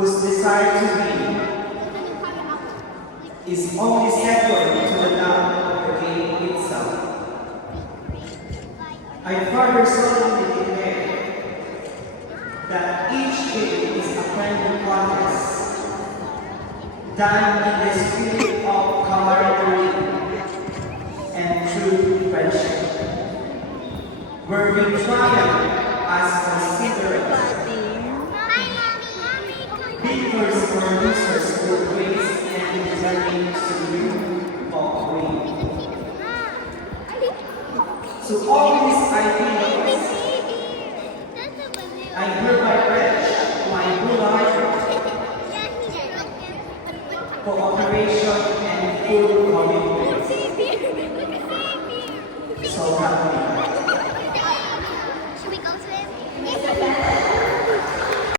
whose desire to be is only second to the love of the game itself. I further solemnly declare that each game is a friendly contest done in the spirit of camaraderie and true friendship, where we triumph as considerate victors for